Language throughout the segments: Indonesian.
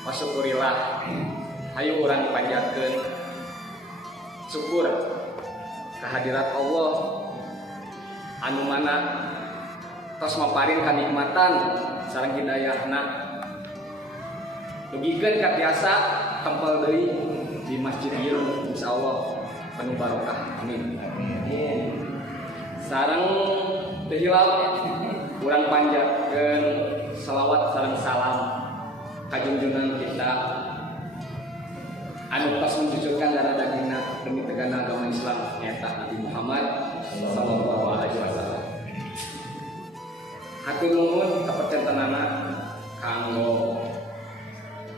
Wasyukurilah, hayu urang panjatkeun syukur kehadirat Allah anu mana tos maparin kanikmatan sareng hidayahna. Dugikeun katiasa tempel deui di masjid ieu insyaallah penuh barokah. Amin. Sareng teu hilap urang panjatkeun selawat sareng salam ka junjungan kita anu tos mencucurkan darah dagingna demi tegana agama Islam nyaeta Nabi Muhammad sallallahu alaihi wasallam. Hatur nuhun kapercentenana kanggo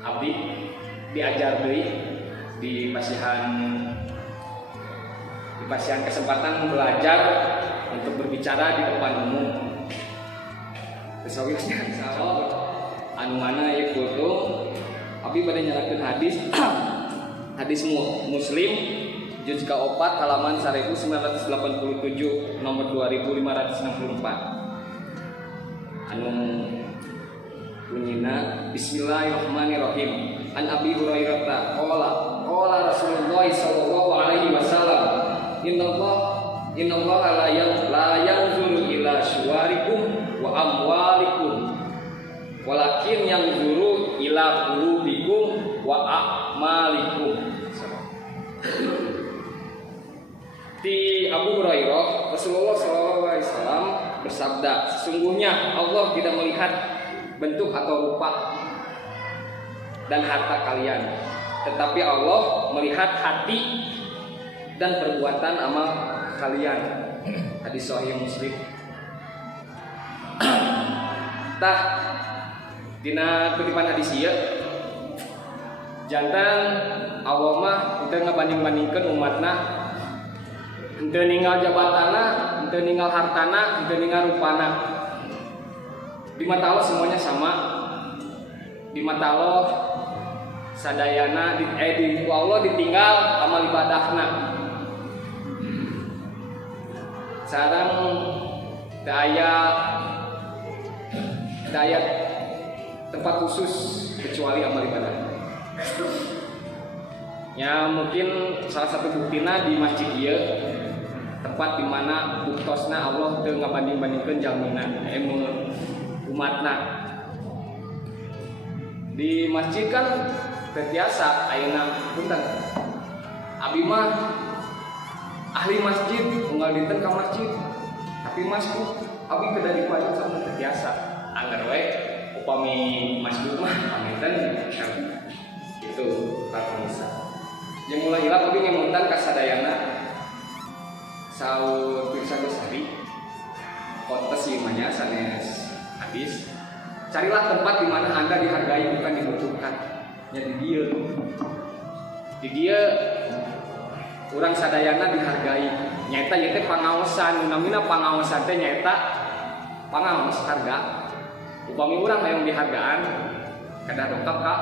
abdi diajar deui di pasihan kesempatan belajar untuk berbicara di depan umum. Kesawisnya insyaallah anu mana ieu kudu abdi bade nyalakeun hadis Muslim juz ka-4 halaman 1987 nomor 2564 anu bunyina bismillahirrahmanirrahim. An Abi Hurairah qala Rasulullah sallallahu alaihi wasallam innallaha la yanzuru ila suwarikum wa amwalikum walakin yanzuru ila qulubikum wa a'malikum. Di Abu Hurairah Rasulullah sallallahu alaihi wasallam bersabda, sesungguhnya Allah tidak melihat bentuk atau rupa dan harta kalian, tetapi Allah melihat hati dan perbuatan amal kalian. Hadis sahih Muslim. Tah dina kutipan hadis ieu jantan Allah mah teu ngabanding-bandingkeun umatna, teu ninggal jabatanna, teu ninggal hartana, teu ninggal rupana. Di mata Allah semuanya sama. Di mata Allah sadayana di Allah ditinggal amal ibadahna. Sareng daya tempat khusus kecuali amal ibadah. Ya mungkin salah satu buktina di masjid ieu tempat di mana buktosna Allah teu ngabanding-bandingkeun jalmina umatna. Di masjid kan terbiasa ayeuna punten. Abi mah ahli masjid, unggal dinten ka masjid. Tapi masjid abi kedah dipajak sama terbiasa. Anggar we upami masjid mah paminten itu kalau bisa. Jeung mulai hilap abi ngemuntan ka sadayana saur pirsa gesari. Kontes imanya sanes habis. Carilah tempat di mana Anda dihargai bukan dibutuhkan. Jadi di dia orang sadayana dihargai. Nyaita ieu teh pangaosan, namina pangaosan teh nyaita pangaos harga. Upami urang hayang dihargaan kada dongkap ka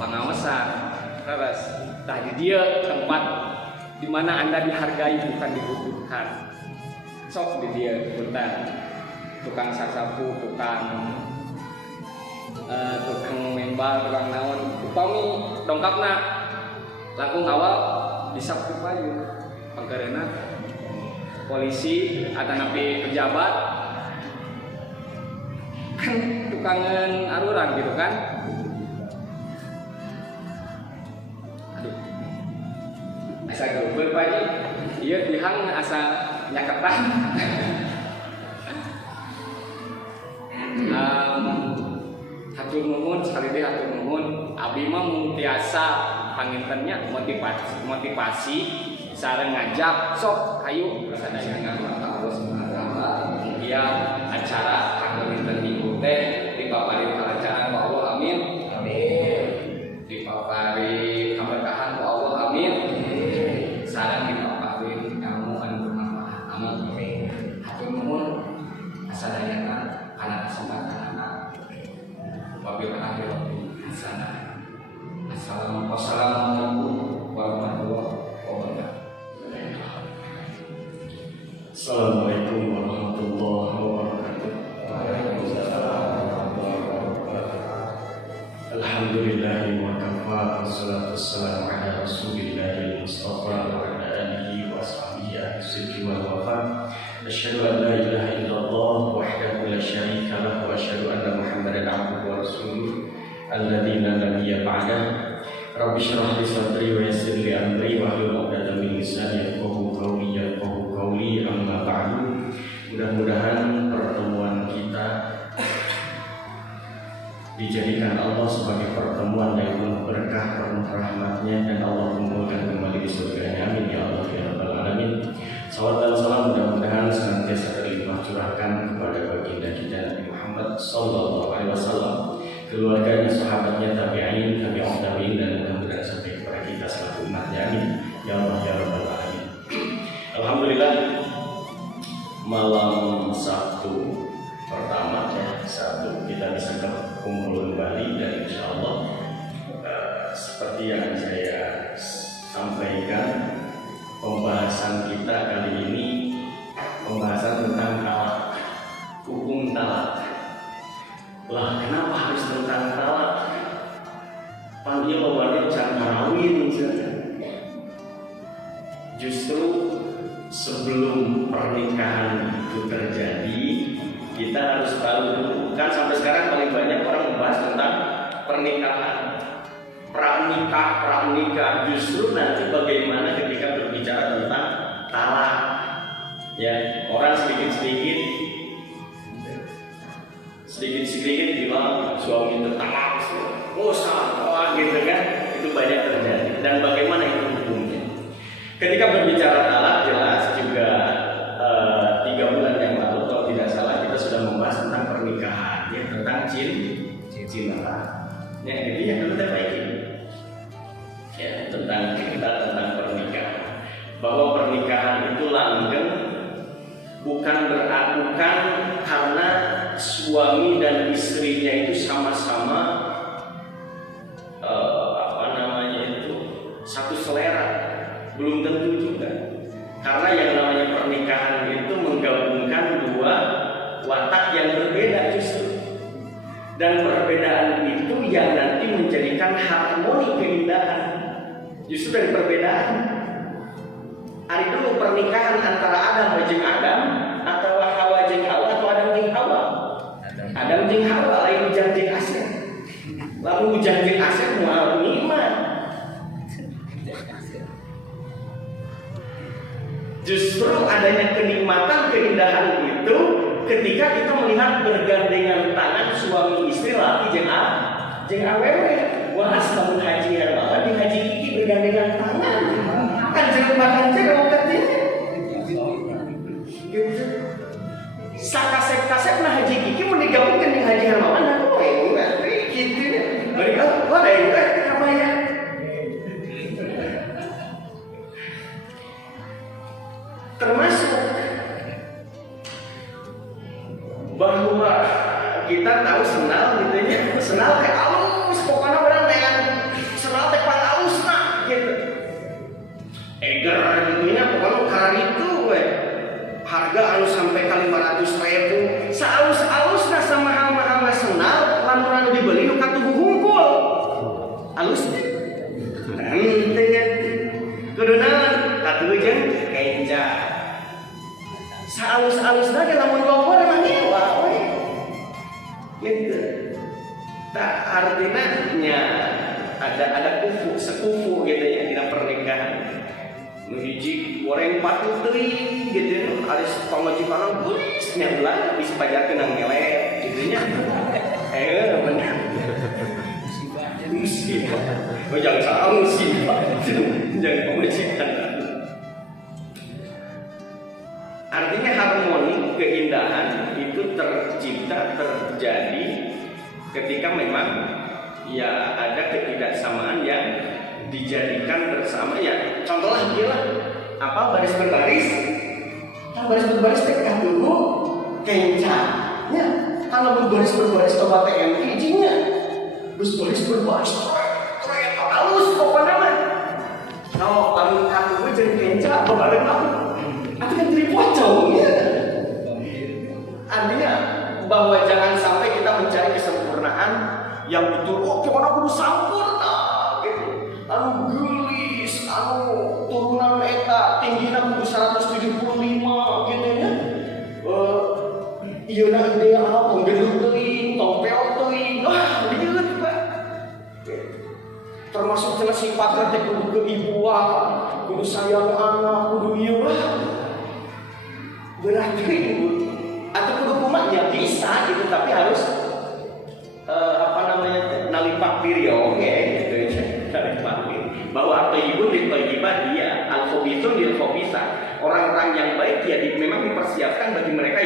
pangaosan. Terus tah di dia tempat di mana Anda dihargai bukan dibutuhkan. Sok di dia punten. Tukang sasapu, tukang membal, tukang naon. Upami dongkapna langkung awal disapku payu. Pangkareuna polisi atau napi pejabat kan tukangan aruran gitu kan. Aduh. Asa geubeul Pak. Ieu dihang asa nyaketan. Hatur nuhun sekali deh hatur nuhun. Abi mah mun tiasa pangintennya motivasi sareng ngajak sok ayo sadayana Allah Subhanahu wa taala mugia acara kanggo dinten Minggu teh dipapari kalancaran ku Allah amin. Amin. Dipapari kaberkahan ku Allah amin. Sareng dipapari ilmu anu bermanfaat amin. Hatur nuhun sadayana kana kesempatan wabil akhirati hasanah. Assalamualaikum warahmatullahi wabarakatuh. Assalamualaikum warahmatullahi wabarakatuh. Waalaikumsalam warahmatullahi wabarakatuh. Alhamdulillahi wa kafa, wassalatu wassalamu ala rasulillahil mustafa wa ala alihi wa sahbihi ahli wal wafa. Asyhadu an la ilaha illallah wahdahu la syarika lah wa asyhadu anna Muhammadan abduhu wa rasuluh alladzi la nabiyya ba'dah. Rabbi shrah li sadri wa yassir li amri wa hlul 'uqdatam min lisani yafqahu qawli amma ba'du. Mudah-mudahan pertemuan kita dijadikan Allah sebagai pertemuan yang penuh berkah, penuh rahmatnya, dan Allah kumpulkan kembali di surga. Amin ya Allah ya rabbal alamin. Salawat dan salam mudah-mudahan senantiasa terlimpah curahkan kepada baginda kita Nabi Muhammad sallallahu alaihi wasallam, keluarganya, sahabatnya, tabi'in, tabi'ut tabi'in, dan mudah-mudahan sampai kepada kita selaku umatnya. Amin ya Allah ya rabbal alamin. Alhamdulillah, malam Sabtu pertama Sabtu kita bisa kumpul kembali, dan insya Allah seperti yang saya sampaikan, pembahasan kita kali ini pembahasan tentang talak, hukum talak. Lah kenapa harus tentang talak? Panggil wawannya cangkarawin saja. Justru sebelum pernikahan itu terjadi, kita harus tahu dulu. Kan sampai sekarang paling banyak orang membahas tentang pernikahan, pranikah. Justru nanti bagaimana ketika berbicara tentang talak, ya orang sedikit bilang suami itu talak, salah gitu kan, itu banyak terjadi. Dan bagaimana itu hukumnya? Ketika berbicara talak, jelas juga 3 bulan yang lalu kalau tidak salah kita sudah membahas tentang pernikahan, ya, tentang cinta. Ya, jadi yang dulu terbaik ya tentang pernikahan, bahwa pernikahan itu langgeng bukan karena suami dan istrinya itu sama-sama satu selera, belum tentu juga. Karena yang namanya pernikahan itu menggabungkan 2 watak yang berbeda justru. Dan perbedaan itu yang nanti menjadikan harmoni keindahan. Justru dari perbedaan. Hari dulu pernikahan antara Adam jeung Adam, atau Hawa jeung Hawa, atau Adam jeung Hawa. Adam jeung Hawa lain jeung Asep. Lalu hujan jeung Asep moal nikmat. Justru adanya kenikmatan, keindahan itu ketika kita melihat bergandengan tangan suami istri laki jeung awewe. Wah, lamun haji herbawan di haji kiki bergandengan tangan. Kan jeung makan jeruk katanya. Gitu. Sakasep-kasep nah haji kiki mun digabungkeun jeung haji herbawan nah we gitu. Bari wah kabayang. Termasuk bahwa kita tahu senal gitu ya, senal kayak halus, pokoknya orang dengan senal teh paling halus nah gitu. Eger gitu nya pokoknya kali itu harga anu sampai ke 500.000, sehalus-halus nah sama mahal-mahal senal, lamun dibeli nu katuhu hungkul. Halus teh. Kudu naon? Katuhu jeung kenca. Sehalus-halus lagi lamun loba emang nyewa we. Gitu. Tak artinya nya ada kufu, sekufu gitu ya dina pernikahan. Nu hiji goreng patuh teuing gitu ya. Aris pamajikan geus nya ulah bisa pajakeun nang ngelek gitu nya. Bener. Musibah. Oh jangan salah musibah. Jangan pemajikan. Artinya harmoni, keindahan itu tercipta, terjadi ketika memang ya ada ketidaksamaan yang dijadikan bersama ya. Contohlah gila, apa baris berbaris? Kan baris berbaris tekan dulu kencangnya. Kalau berbaris berbaris coba TM izinnya, terus baris berbaris terus halus pokoknya mah. Kalau kamu gue jadi kencang, kemarin aku kan jadi pocong ya. Artinya bahwa jangan sampai kita mencari kesempurnaan yang betul. Oh, pokoknya kudu sampurna gitu. Anu gelis, anu turunan eta tingginya kudu 175 gitu ya. Ieu na ideal, gendut teuing, tompel teuing. Wah, liut Pak. Termasuk jelas sifatnya teh kudu keibuan, kudu sayang anak, kudu ieu berarti atau kudu kumat ya bisa gitu, tapi harus nalipak diri oke gitu ya, nalipak diri bahwa at-thayyibun lit-thayyibat dia al-khabithun lil-khabithah, orang-orang yang baik ya memang dipersiapkan bagi mereka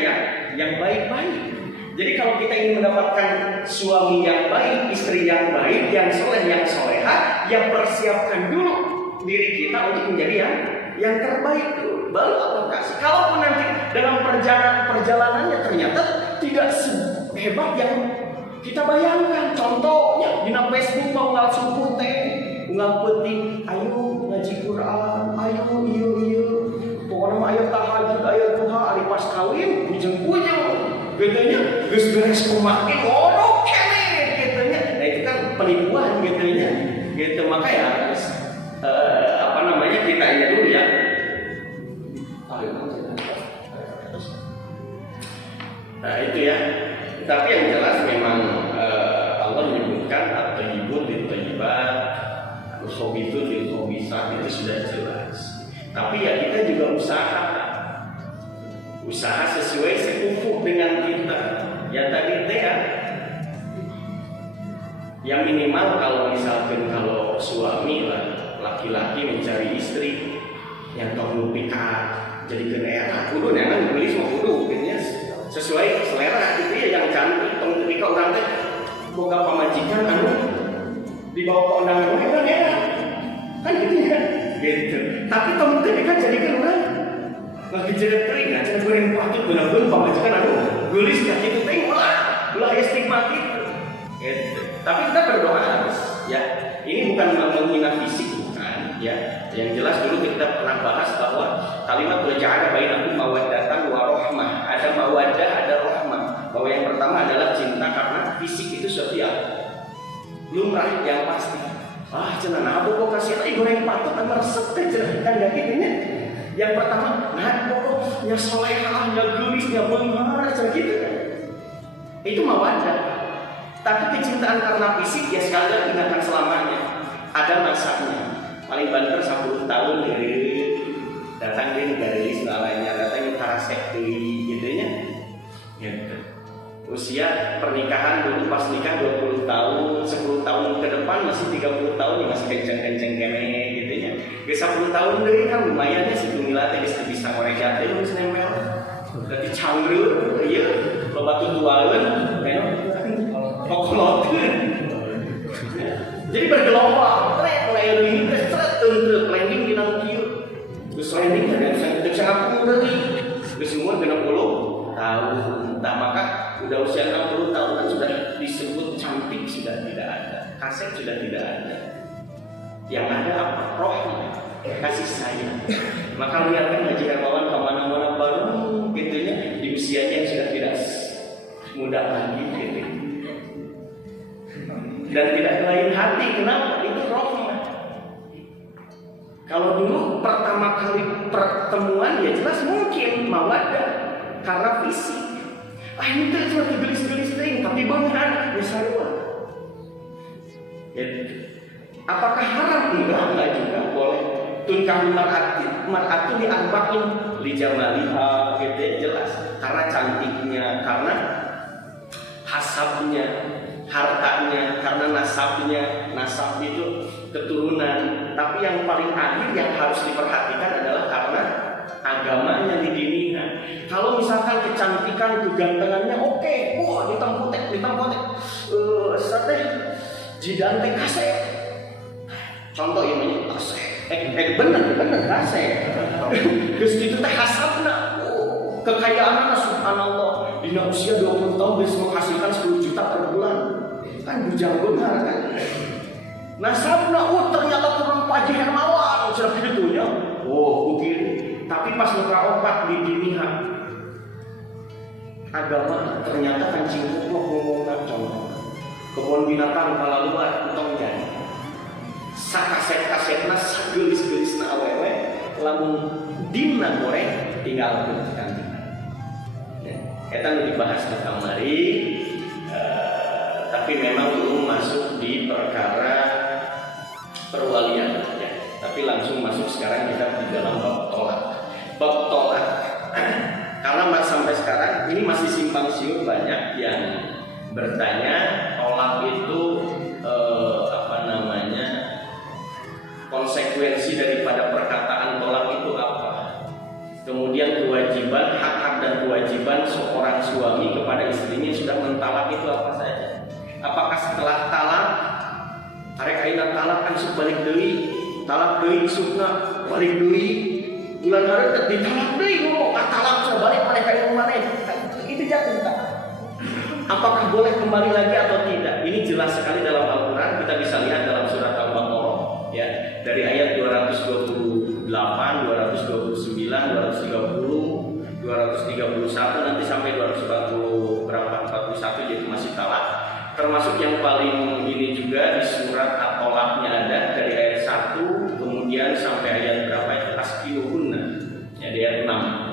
yang baik-baik. Jadi kalau kita ingin mendapatkan suami yang baik, istri yang baik, yang soleh, yang soleha, ya persiapkan dulu diri kita untuk menjadi yang terbaik dulu, baru aplikasi. Kalaupun nanti dalam perjalanannya ternyata tidak sehebat yang kita bayangkan, contohnya di Facebook mau ngal sumpur teh, ngal penting, ayo ngaji Quran, ayo iyo, pokoknya mah ayo tahajud, ayo duha, ari pas kawin, bujeng-bujeng, getenya, geus beres pemakin, orok kene, getenya. Nah itu kan penipuan getenya, gitu makanya harus kita ini dulu ya. Nah itu ya. Tapi yang jelas memang Allah menyebutkan at-thayyibun lit-thayyibat, al-khabithun lil-khabithah, itu sudah jelas. Tapi ya kita juga usaha sesuai sekufu dengan kita. Ya tadi teh yang minimal kalau misalkan kalau suami lah laki-laki mencari istri yang tahu pikat jadi kena kudu neangan beli semua kudu gitu sesuai selera gitu ya, yang cantik ketika orang teh boga pamajikan anu dibawa ke undangan mereka enak kan gitu ya gitu. Tapi temen teh kan jadikan orang lagi jadi teringat jadi goreng patut benar-benar pamajikan anu gelis kayak gitu teh ulah stigma gitu. Tapi kita berdoa harus ya, ini bukan menghina fisik bukan ya. Yang jelas dulu kita pernah bahas bahwa kalimat ja'ala bainakum mawaddatan wa rahmah. Ada mawaddah, ada rahmah. Bahwa yang pertama adalah cinta karena fisik itu sesuatu yang lumrah yang pasti. Cenah aku kok kasih lagi goreng patut sama resep cenah kan gak gitu nya. Yang pertama, pokoknya solehah, nya gelis, nya beunghar cenah gitu kan. Itu mawaddah. Tapi kecintaan karena fisik ya sekalian ingatkan selamanya. Ada masanya. Paling banter 10 tahun datang dia negara ini segalanya, datang ke Karasek gitu ya. Gitu. Usia pernikahan dulu pas nikah 20 tahun, 10 tahun ke depan masih 30 tahun ya masih kenceng-kenceng kene gitu ya. Ke 10 tahun deh kan lumayan ya si Tumila teh bisa ngorek teh geus nempel. Berarti caureuh ieu loba tutuaeun kene kokolotkeun. Jadi bergelombang, trek landing, trek teunteup landing di nang kieu. Terus landing dan sangat mudah nih. Terus umur 60 tahun. Nah, maka udah usia 60 tahun kan sudah disebut cantik sudah tidak ada. Kasih sudah tidak ada. Yang ada apa? Rohnya, kasih sayang. Maka lihatkan Haji Hermawan kemana-mana baru gitunya di usianya yang sudah tidak muda lagi gitu. Dan tidak lain hati, kenapa? Itu rohnya. Kalau dulu pertama kali pertemuan ya jelas mungkin mawaddah karena fisik. Ini tuh cuma gelis-gelis ting, tapi benar misalnya. Apakah haram? Enggak juga boleh. Tunkahul mar'atu li arba'in li jamaliha gitu ya, jelas. Karena cantiknya, karena hasabnya, hartanya, karena nasabnya. Nasab itu keturunan. Tapi yang paling akhir yang harus diperhatikan adalah karena agamanya didininya. Kalau misalkan kecantikan, kegantengannya oke, wah ditampotek, sateh jidan teh kasih. Contoh ini kasih, bener kasih. Terus gitu teh hasabna, kekayaannya subhanallah. Di usia 20 tahun bisa menghasilkan 10 juta per bulan, kan bujang benar kan? Nasabna, ternyata turun Haji Hermawan sudah begitunya. Begini. Tapi pas muka opat di diniha agama ternyata kancing kuplok ngomongna contoh kebun binatang kala luar entongnya sakaset-kasetna sagelis-gelisna awewe lamun dimna goreng tinggal kan. Eta nu dibahas di kamari tapi memang belum masuk di perkara perwalian ya. Tapi langsung masuk sekarang kita di dalam bab tolak. Bab tolak karena sampai sekarang ini masih simpang siur banyak yang bertanya tolak itu konsekuensi daripada perkataan tolak itu apa, kemudian kewajiban, hak-hak dan kewajiban seorang suami kepada istrinya sudah mentalak itu apa saja. Apakah setelah talak arek ayeuna talak kan sebalik deui, talak deui isukna balik deui, bulan hareup ditalak deui ngomong talak sudah balik maneh ka ieu maneh. Itu jatuh tak? Apakah boleh kembali lagi atau tidak? Ini jelas sekali dalam Al-Qur'an, kita bisa lihat dalam surat Al-Baqarah ya, dari ayat 228, 229, 230, 231 nanti sampai 240 berapa 41 yaitu masih talak. Termasuk yang paling ini juga di surat At-Tolaknya ada dari ayat 1 kemudian sampai ayat berapa itu askinuhunna ya di ayat 6.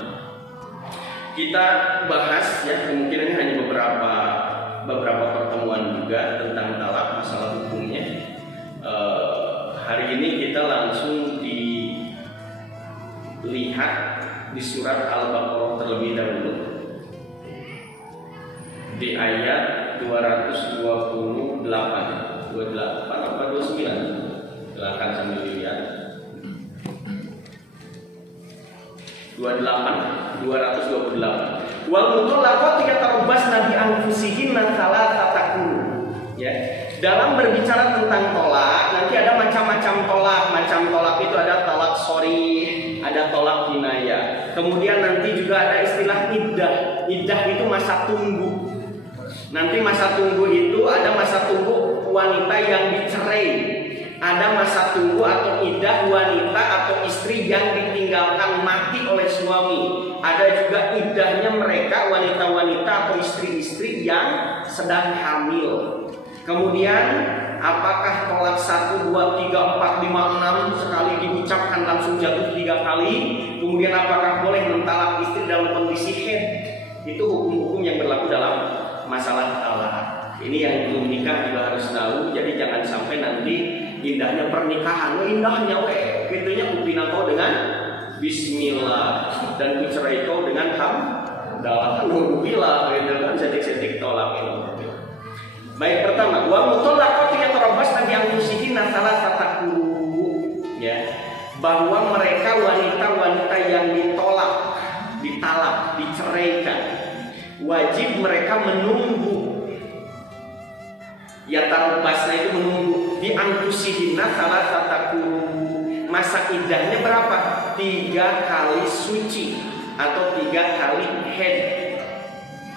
Kita bahas ya, kemungkinan ini hanya beberapa pertemuan juga tentang talak, masalah hukumnya. Hari ini kita langsung dilihat di surat Al-Baqarah terlebih dahulu di ayat 228 apa 29. Silakan sambil dilihat. 228 wal mutallaqat yatarabbasna bi anfusihinna thalathata ya. Dalam berbicara tentang tolak nanti ada macam-macam tolak. Macam tolak itu ada tolak sharih, ada tolak kinayah. Kemudian nanti juga ada istilah iddah. Iddah itu masa tunggu. Nanti masa tunggu itu ada masa tunggu wanita yang dicerai. Ada masa tunggu atau iddah wanita atau istri yang ditinggalkan mati oleh suami. Ada juga iddahnya mereka wanita-wanita atau istri-istri yang sedang hamil. Kemudian apakah tolak 1, 2, 3, 4, 5, 6 sekali diucapkan langsung jatuh 3 kali? Kemudian apakah boleh mentalak istri dalam kondisi haid? Itu hukum-hukum yang berlaku dalam masalah talak. Ini yang belum nikah juga harus tahu. Jadi jangan sampai nanti indahnya pernikahan, indahnya gitunya kupina kau dengan Bismillah dan kucerai kau dengan hamdalah, alhamdulillah, gitu kan, setik-setik tolak ini. Baik, pertama, wa mutallaqatu yatarabbasna bi anfusihinna thalathata quru, ya, bahwa mereka wanita-wanita yang ditalak, diceraikan, wajib mereka menunggu. Ya tarabbasna itu menunggu di anfusihinna thalathata quru. Masa iddahnya berapa? 3 kali suci atau 3 kali haid.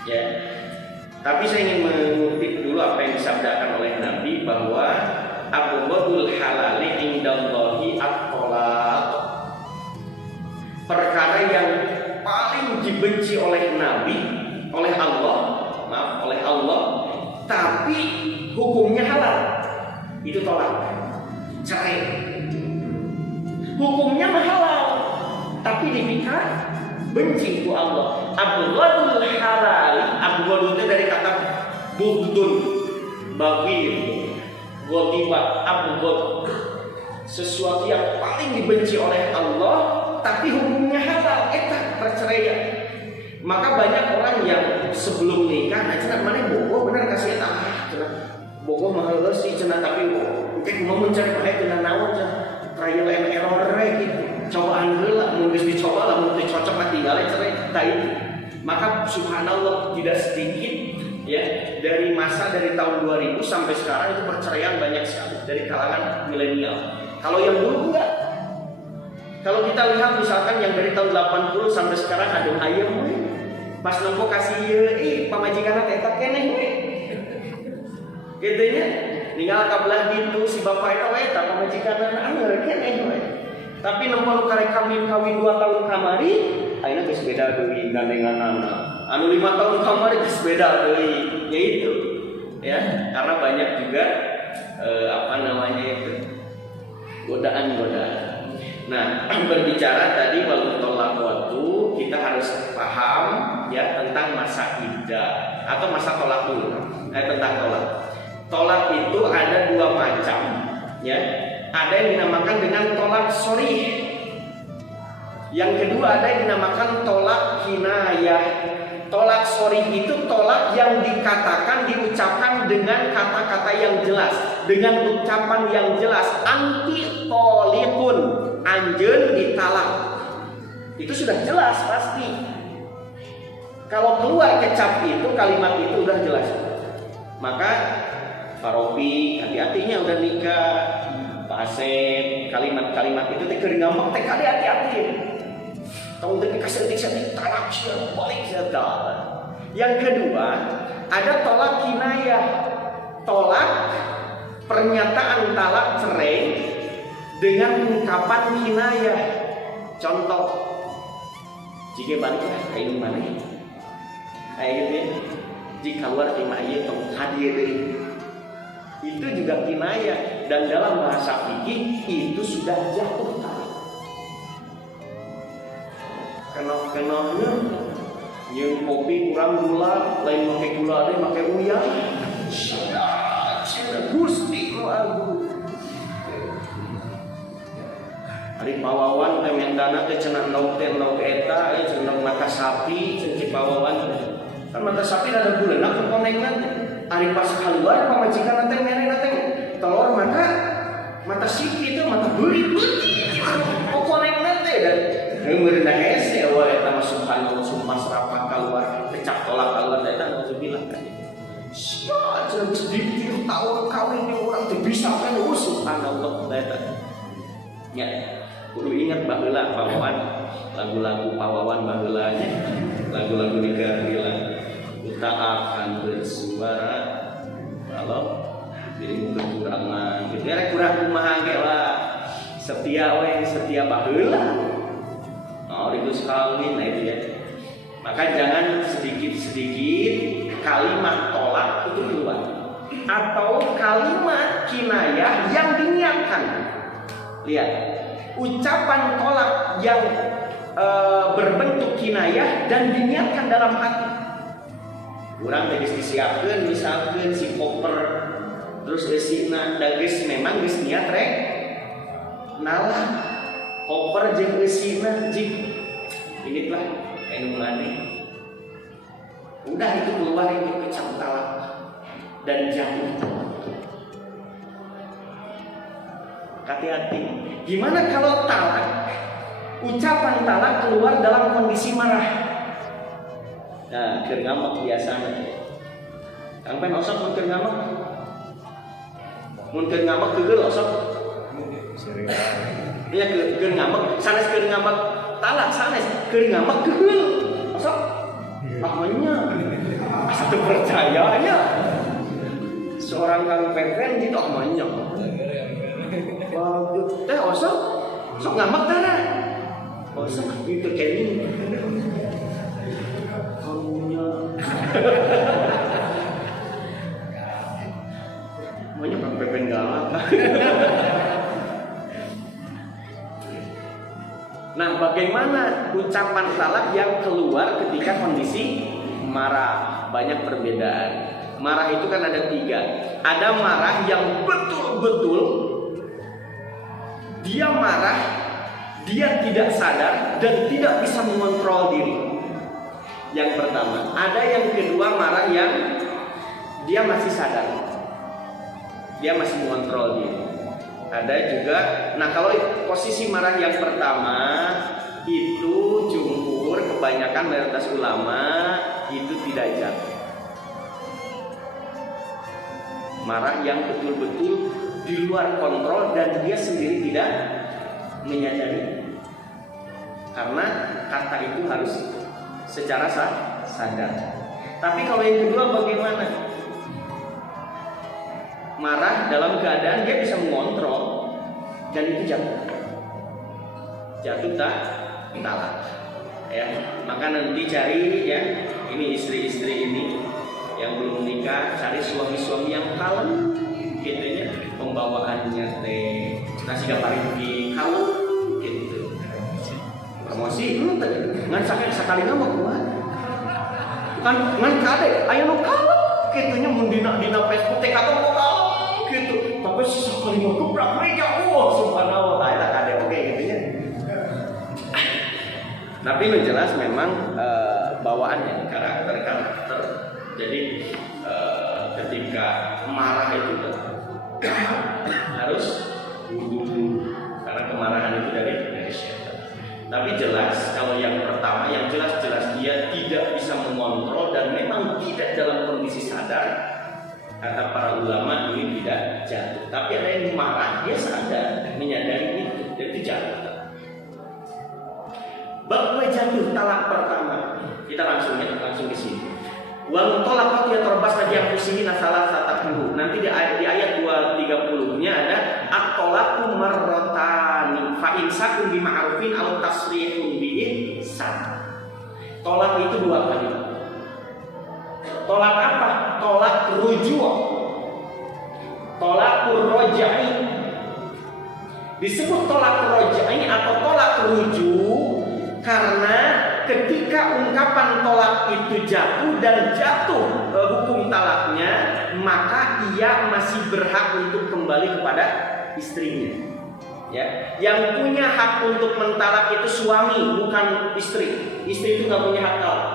Ya. Tapi saya ingin mengutip dulu apa yang disabdakan oleh Nabi bahwa abghadul halali indallahi at-thalaq. Perkara yang paling dibenci oleh Nabi, oleh Allah, tapi hukumnya halal. Itu tolak, cerai. Hukumnya halal, tapi dipikir benci ku Allah. Abghadul halal, abghadul itu dari kata bughdun, baghir, ghadiba, abghad. Sesuatu yang paling dibenci oleh Allah, tapi hukumnya halal, eta perceraian. Maka banyak orang yang sebelum nikah, nah cenah mana bogoh bener kasih eta, cenah bogoh mahal sih cenah, tapi engke kumaha mencari bae cenah naon cenah. Trial and error gitu. Cobaan heula, mun geus dicoba lamun teu cocok mah tinggal cerai tah itu. Maka subhanallah tidak sedikit ya dari tahun 2000 sampai sekarang itu perceraian banyak sekali dari kalangan milenial. Kalau yang dulu enggak. Kalau kita lihat misalkan yang dari tahun 80 sampai sekarang adem ayem we. Pas nempo kasih pamajikanna teh eta keneh we. Gitu nya. Ninggal kabelah gitu si bapak eta we eta pamajikanna anger keneh we. Tapi nempo karek kawin 2 tahun kamari, ayeuna geus beda deui gandenganna. Anu 5 tahun kamari geus beda deui. Ya itu. Ya, karena banyak juga godaan-godaan. Nah, berbicara tadi wal tolaqatu, kita harus paham ya tentang masa iddah atau masa tolak dulu. Tentang tolak. Tolak itu ada 2 macam, ya. Ada yang dinamakan dengan tolak sharih. Yang kedua ada yang dinamakan tolak kinayah. Tolak sharih itu tolak yang dikatakan, diucapkan dengan kata-kata yang jelas, dengan ucapan yang jelas. Anti tolikun, anjeun ditalak. Itu sudah jelas pasti. Kalau keluar kecap itu, kalimat itu udah jelas. Maka Pak Robi, hati-hatinya udah nikah. Pak Asep, kalimat-kalimat itu teh keur ngambek teh kade hati-hati. Tahun teh kasih talak sih, balik sih. Yang kedua, ada tolak kinayah. Tolak pernyataan talak cerai dengan ungkapan kinayah. Contoh, jika balik kayak mana? Kayak gitu ya. Jika keluar lima ieu tong hadir deui. Itu juga kinayah, dan dalam bahasa fikih itu sudah jatuh talak. Kenal-kenalnya nyeun kopi kurang gula, lain make gula teh make uyah. Sia Gusti nu agung. Ari pawawan teh mendana teh cenah endog eta cenah mata sapi cenah pawawan. Kan mata sapi ada buleuna ku konengna. Ari pas keluar pamajikan teh merena teh telur mata sapi itu mata beurit beutit. Konengna teh dan meureuh hese we eta mah subhanallah sumpah serapah keluar kecap tolak keluar eta nu bilang kan. Sia cenah sedikit tahun kawin di urang teh bisa kan subhanallah eta. Ya, kudu ingat baheula pawawan, lagu-lagu pawawan baheula nya, lagu-lagu nikah bilang kita akan bersuara kalau dirimu kekurangan gitu ya, kurang kumaha ge lah. Setia baheula. Oh, itu sekali itu ya. Maka jangan sedikit-sedikit kalimat tolak itu keluar. Atau kalimat kinayah yang diniatkan. Lihat, ucapan tolak yang berbentuk kinayah dan diniatkan dalam hati. Urang teh geus disiapkeun misalkeun si koper terus eusina da geus memang geus niat rek nalah koper jeung eusina jik ini lah anu maneh udah itu keluar itu kecap talak dan jatuh. Hati-hati. Gimana kalau talak ucapan talak keluar dalam kondisi marah? Nah, keur ngambek biasana. Kang pen osok mun keur ngambek. Mun keur ngambek keugel osok. Iya keur ngambek, sanes keur ngambek talak sanes keur ngambek keugel. Osok. Amanya asa teu percaya nya. Seorang Kang Pen gitu amanya. Wah, teh osok sok ngambek tara. Osok itu kene. Banyak Kang Pepen galak. Nah, bagaimana ucapan talak yang keluar ketika kondisi marah? Banyak perbedaan. Marah itu kan ada 3. Ada marah yang betul-betul dia marah, dia tidak sadar dan tidak bisa mengontrol diri. Yang pertama, ada yang kedua marah yang dia masih sadar, dia masih mengontrol diri. Ada juga, nah kalau posisi marah yang pertama itu jumhur kebanyakan mayoritas ulama itu tidak jatuh. Marah yang betul-betul di luar kontrol dan dia sendiri tidak menyadari. Karena kata itu harus secara sadar. Tapi kalau yang kedua bagaimana? Marah dalam keadaan dia bisa mengontrol dan itu jatuh talak. Ya, maka nanti cari ya, ini istri-istri ini yang belum menikah, cari suami-suami yang kalem, gitu ya, pembawaannya teh nasi gaparingi kalem, gitu. Promosi, ngan sakali nama kuat. Kan ngan kade, aya nu kalem, gitunya mun dina Facebook teh kata mau kalem, gitu. Tapi sakali mah gebrak meja, subhanallah, eta kade oke gitu ya. Tapi yang jelas memang bawaannya karakter. Jadi ketika marah itu harus dulu karena kemarahan itu dari syaitan. Tapi jelas kalau yang pertama yang jelas-jelas dia tidak bisa mengontrol dan memang tidak dalam kondisi sadar, kata para ulama ini tidak jatuh. Tapi ada yang marah dia sadar menyadari itu jatuh. Bab jatuh talak pertama kita langsung ke sini. Wal talaqat yatarbasna bi anfusihinna salasata quru. Nanti di ayat 230-nya ada at-talaqu marratani fa imsakun bi ma'rufin aw tasrihun bi ihsan. Tolak itu 2 kali. Tolak apa? Tolak rujuk. Tolak rojai. Disebut tolak rojai atau tolak rujuk karena ketika ungkapan tolak itu jatuh dan jatuh hukum talaknya, maka ia masih berhak untuk kembali kepada istrinya. Ya, yang punya hak untuk mentalak itu suami, bukan istri. Istri itu nggak punya hak talak.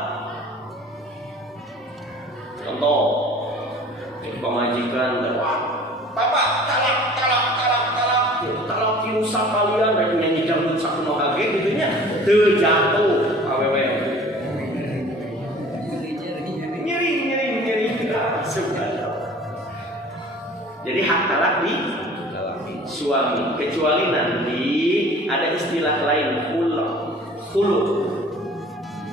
Contoh, pemajikan, bapak talak, kiusa kalian, dan nyanyi dangdut sakuno kage gitunya, terjatuh. Nyeri. Jadi hak talak di suami, kecuali nanti ada istilah lain khulu.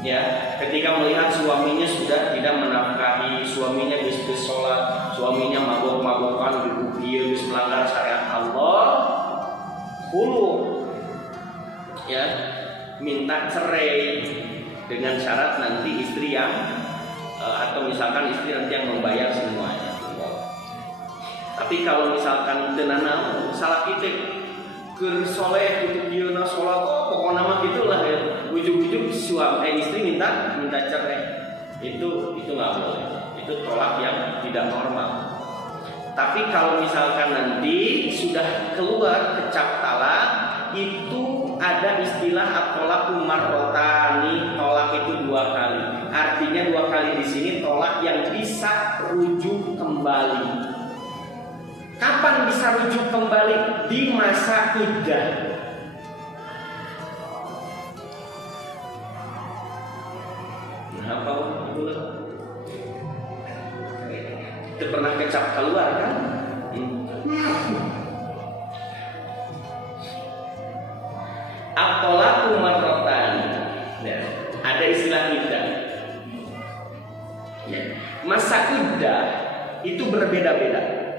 Ya, ketika melihat suaminya sudah tidak menafkahi, suaminya geus sholat, suaminya mabok-mabokan diupieu, geus melanggar syariat Allah, khulu. Ya, minta cerai dengan syarat nanti istri yang atau misalkan istri nanti yang membayar semuanya. Tapi kalau misalkan tenana salah kita keur soleh gitu dieuna salat pokoknya mah gitulah ya. Ujug-ujug suami istri minta cerai. Itu nggak boleh. Itu tolak yang tidak normal. Tapi kalau misalkan nanti sudah keluar kecap talak, itu ada istilah at-tolaqu marrotani, tolak itu 2 kali. Artinya 2 kali di sini tolak yang bisa rujuk kembali. Kapan bisa rujuk kembali? Di masa iddah. Nah, apa itu? Itu pernah kecap keluar kan? At-tolaqu marrotani. Ya, ada istilah iddah. Ya. Masa iddah itu berbeda-beda.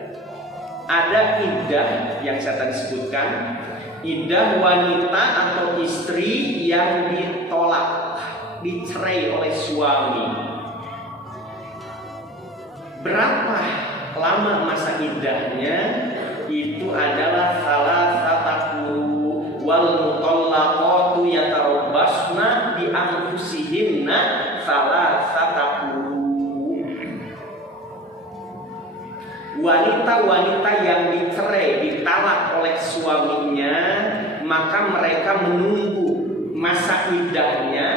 Ada iddah yang saya tadi sebutkan, iddah wanita atau istri yang ditolak, dicerai oleh suami. Berapa lama masa iddahnya? Itu adalah salasataquru wal mutallaqatu yatarabbasna bi anfusihinna salasataquru. Wanita-wanita yang dicerai, ditalak oleh suaminya, maka mereka menunggu masa iddahnya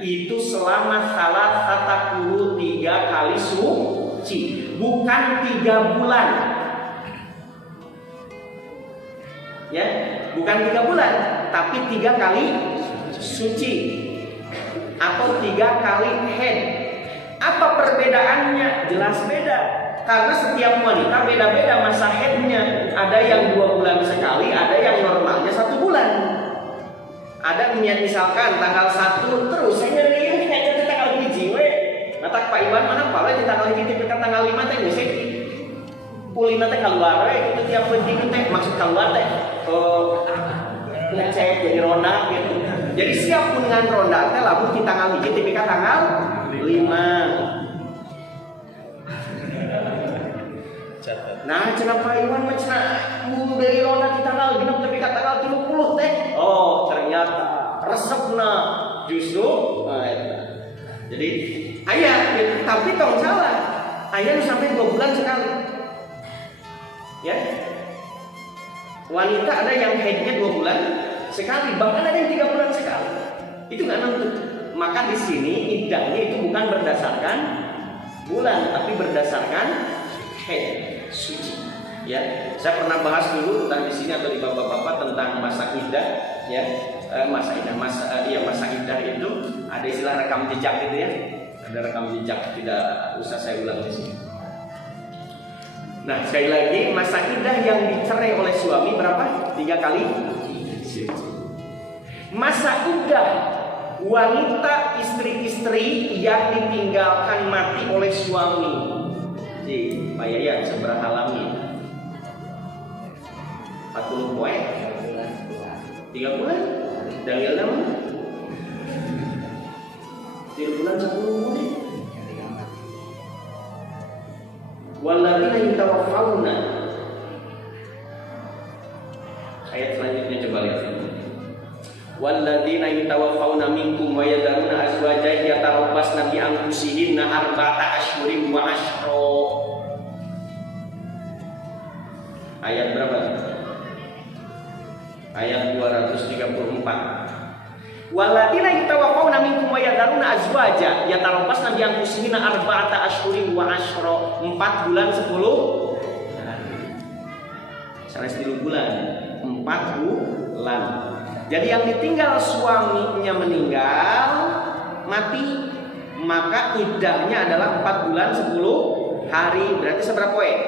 itu selama salasataquru 3 kali suci, bukan 3 bulan. Ya, bukan 3 bulan, tapi 3 kali suci atau 3 kali haid. Apa perbedaannya? Jelas beda. Karena setiap wanita beda-beda masa haidnya. Ada yang 2 bulan sekali, ada yang normalnya 1 bulan. Ada niat misalkan tanggal 1 terus saya nyari haidnya tanggal 1 we. Matak Pak Iwan mana pala di tanggal 1 kita tanggal 5 teh geus pulina teh keluar we itu tiap penting teh maksud keluar teh ngecek jadi ronda gitu. Jadi siap pun dengan ronda teh lamun di tanggal 1 tapi ka tanggal 5. Nah, cenah Pak Iwan mah cenah mulu dari ronda di tanggal 6 tapi ka tanggal 30 teh. Oh, ternyata resepna justru jadi aya gitu. Tapi tong salah. Aya nu sampai 2 bulan sekali. Ya. Wanita ada yang haidnya 2 bulan sekali, bahkan ada yang 3 bulan sekali. Itu enggak nentu. Maka di sini iddahnya itu bukan berdasarkan bulan, tapi berdasarkan haid suci. Ya, saya pernah bahas dulu entah di sini atau di bapak-bapak tentang masa iddah, ya. Masa iddah itu ada istilah rekam jejak gitu ya. Ada rekam jejak, tidak usah saya ulang di sini. Nah, sekali lagi masa iddah yang dicerai oleh suami berapa? 3 kali. Masa iddah wanita istri-istri yang ditinggalkan mati oleh suami. Jadi, Pak Yayan seberapa lama? 40 poin? 3 bulan? Dalil nama? 3 bulan 10 poin? Walladzina yatawaffawna. Ayat selanjutnya coba lihat. Walladzina yatawaffawna minkum wa yadharuna azwajan yatarabbasna bi anfusihinna arba'ata ashhurin wa ashra. Ayat berapa? Ayat 234. Walladzina yatawaffawna minkum wa yadharuna azwaja yatarabbasna bi anfusihinna arba'ata ashhurin wa ashra. 4 bulan 10 hari. Sanes 3 bulan, 4 bulan. Jadi yang ditinggal suaminya meninggal, mati, maka iddahnya adalah 4 bulan 10 hari. Berarti seberapa poin?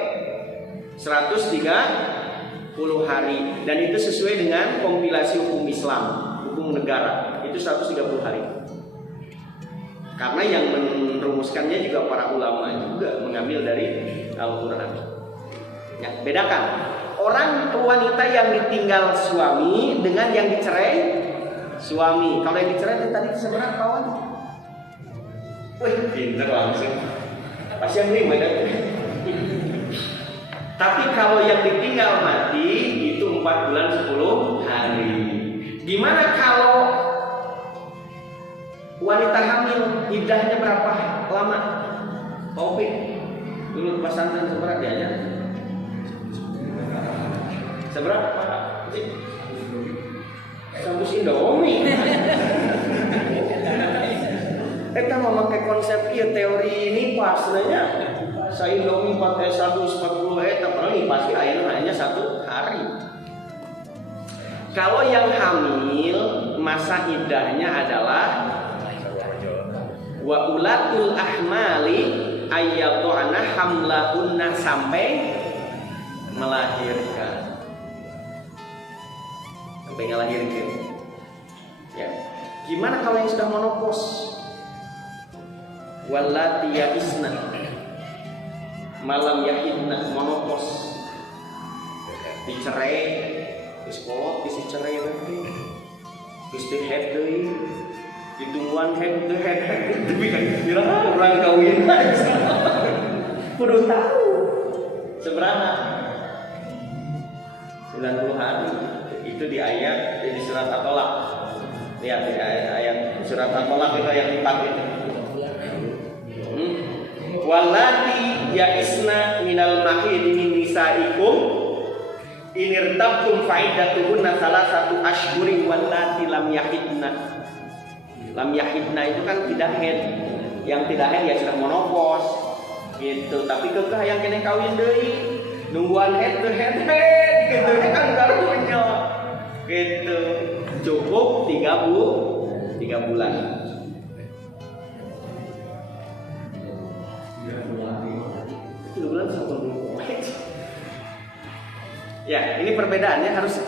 130 hari. Dan itu sesuai dengan kompilasi hukum Islam, hukum negara. Itu 130 hari. Karena yang merumuskannya juga para ulama juga mengambil dari Al-Quran. Ya, bedakan orang wanita yang ditinggal suami dengan yang dicerai suami. Kalau yang dicerai tadi sebenarnya kawan. Wih, pintar langsung. Pasti yang ini beda. Tapi kalau yang ditinggal mati itu 4 bulan 10 hari. Gimana kalau wanita hamil, iddahnya berapa lama? lama? Taufik dulu pesantren seberapa diajar? Seberapa Pak? Sambus Indomie. Kita memakai konsep teori ini pas nanya. Saya Indomie pakai 140 padahal ini pasti akhirnya hanya 1 hari. Kalau yang hamil masa iddahnya adalah wa ulatul ahmali ayyadhana hamlahunna sampai melahirkan. Sampai ngelahirin. Ya. Gimana kalau yang sudah monopos? Wallati ya'isna malam yahidna monopos. Dicerai, geus kolot geus dicerai nanti. Geus dihead deui. Ditungguan head tapi kan bilang orang kawin kudu tahu seberapa 90 hari itu di ayat di surat At-Tolaq. Lihat di ayat surat At-Tolaq itu ayat 4 itu. Wallati ya'isna minal mahid min nisaikum inirtabtum fa'iddatuhunna salasatu ashhurin wallati lam yahidna. Lam yahidna itu kan tidak head. Yang tidak head ya sudah monopos gitu. Tapi kekeh yang kena kawin deui nungguan head to head gitu kan karunya gitu. Cukup 3 bulan. 3 bulan sampai ya, ini perbedaannya harus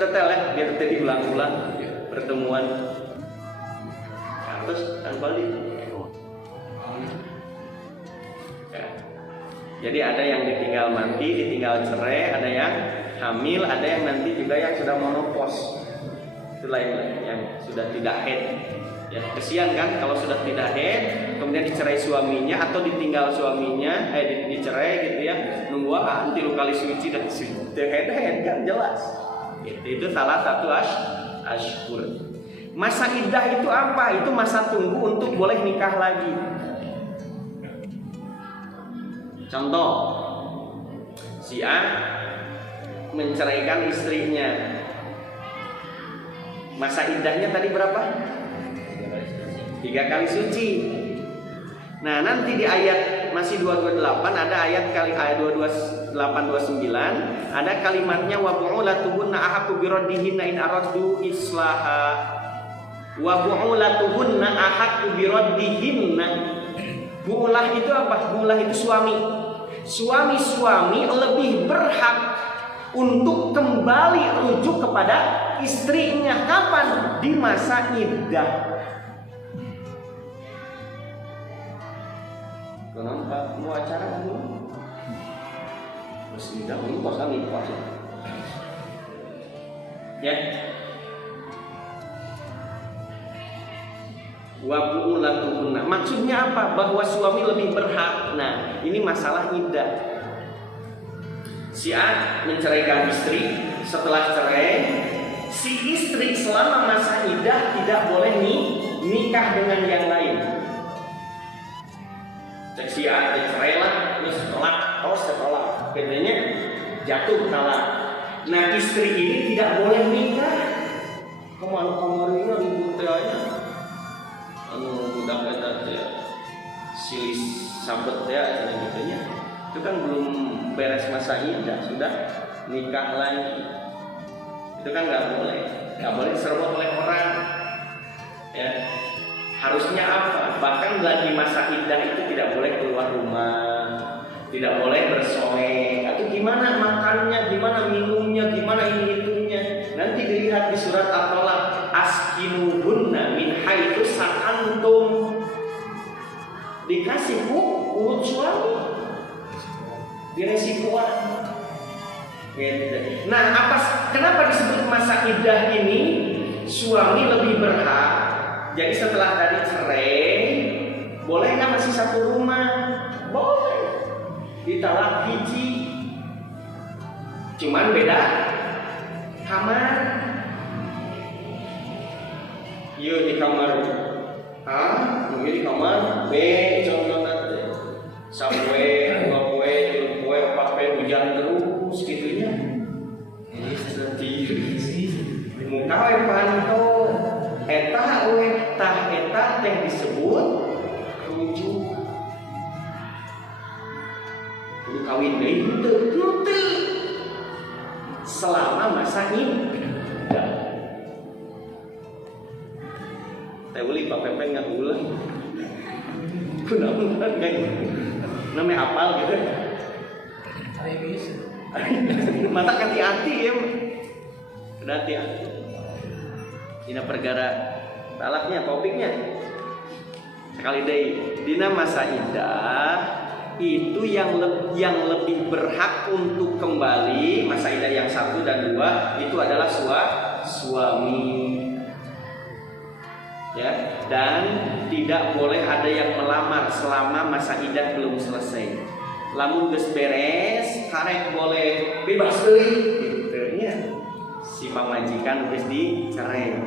detail ya, biar tidak diulang-ulang pertemuan. Terus Bali. Ya. Jadi ada yang ditinggal mati, ditinggal cerai, ada yang hamil, ada yang nanti juga yang sudah monopos. Itulah yang sudah tidak head. Ya, kesian kan kalau sudah tidak head, kemudian dicerai suaminya atau ditinggal suaminya, dicerai gitu ya. Nungguan tilu kali suci dan head kan jelas. Itu salah satu ashhur. Masa iddah itu apa? Itu masa tunggu untuk boleh nikah lagi. Contoh, si A menceraikan istrinya. Masa iddahnya tadi berapa? 3 kali suci. Nah, nanti di ayat masih 228 ada ayat 22829 ada kalimatnya wa bu'ulatuhunna ahaqqu biraddihinna in araddu islaha. Wa bu'ulatuhunna ahaqqu biraddihinna. Bu'ulah itu apa? Bu'ulah itu suami. Suami-suami lebih berhak untuk kembali rujuk kepada istrinya kapan? Di masa iddah. Kenapa mau acara dulu? Terus iddah ini kosan nikah. Ya. Wa bu'ulatuhunna. Maksudnya apa? Bahwa suami lebih berhak. Nah, ini masalah iddah. Si A menceraikan istri, setelah cerai, si istri selama masa iddah tidak boleh nikah dengan yang lain. Cek si A cerai lah, ini setelah bedanya jatuh talak. Nah, istri ini tidak boleh nikah. Kamar ini ribut aja. Budak eta teh silis sabet ya gitunya. Itu kan belum beres masa iddah sudah nikah lagi. Itu kan nggak boleh diserobot oleh orang. Ya. Harusnya apa? Bahkan lagi masa iddah itu tidak boleh keluar rumah, tidak boleh bersolek. Atau gimana makannya, gimana minumnya, gimana ini itunya. Nanti dilihat di surat At-Tolaq, askinuhunna min haitsu sakantum. Dikasih urut suami. Diresikuan. Gitu. Nah, kenapa disebut masa iddah ini suami lebih berhak? Jadi setelah tadi cerai, boleh nggak masih satu rumah? Boleh. Ditalak hiji. Cuman beda kamar. Iya di kamar A, mungkin di kamar B contohnya. nikah we panto eta we tah eta teh disebut rujuk. Kudu kawin deui henteu selama masa iddah. Teh uli papepen ngagulang. Kunaon kan namanya apal gitu. Hari bisa. Mata hati-hati ya. Hati-hati. Dina perkara talaknya, topiknya. Sekali deui, dina masa iddah itu yang lebih berhak untuk kembali masa iddah yang 1 dan 2 itu adalah suami. Ya, dan tidak boleh ada yang melamar selama masa iddah belum selesai. Lamun geus beres, karek boleh bebas deui gitu nya. Si pamajikan geus dicerai.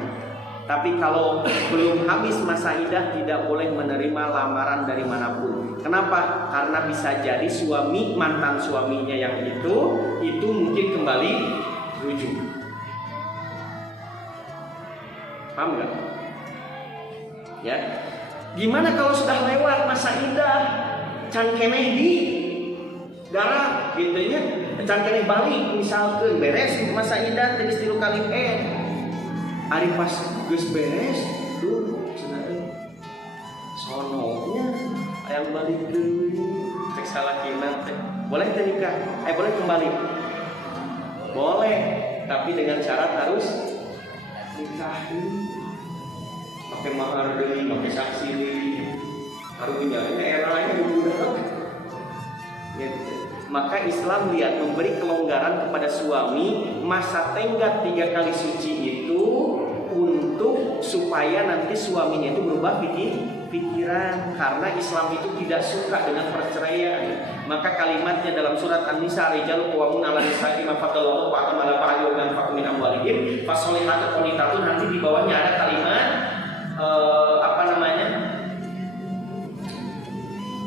Tapi kalau belum habis masa iddah tidak boleh menerima lamaran dari manapun. Kenapa? Karena bisa jadi mantan suaminya yang itu mungkin kembali rujuk. Paham nggak? Ya. Gimana kalau sudah lewat masa iddah? Can keneh di garap gitu nya. Can keneh balik misalkan beres masa iddah geus 3 kali ari pas geus beres duh cenah sononya aya balik deui cek salakina teh boleh teh nikah boleh kembali boleh tapi dengan syarat harus nikah pakai mahar deui pakai saksi deui karunya era lain budak gitu. Maka Islam lihat memberi kelonggaran kepada suami masa tenggat 3 kali suci itu untuk supaya nanti suaminya itu berubah pikiran karena Islam itu tidak suka dengan perceraian. Maka kalimatnya dalam surat An-Nisa rijalun qawwamun 'ala nisa'i ma faddalallahu ba'dahum 'ala ba'din wa anfaqu min amwalihim fasolihatu qanitatun, nanti di bawahnya ada kalimat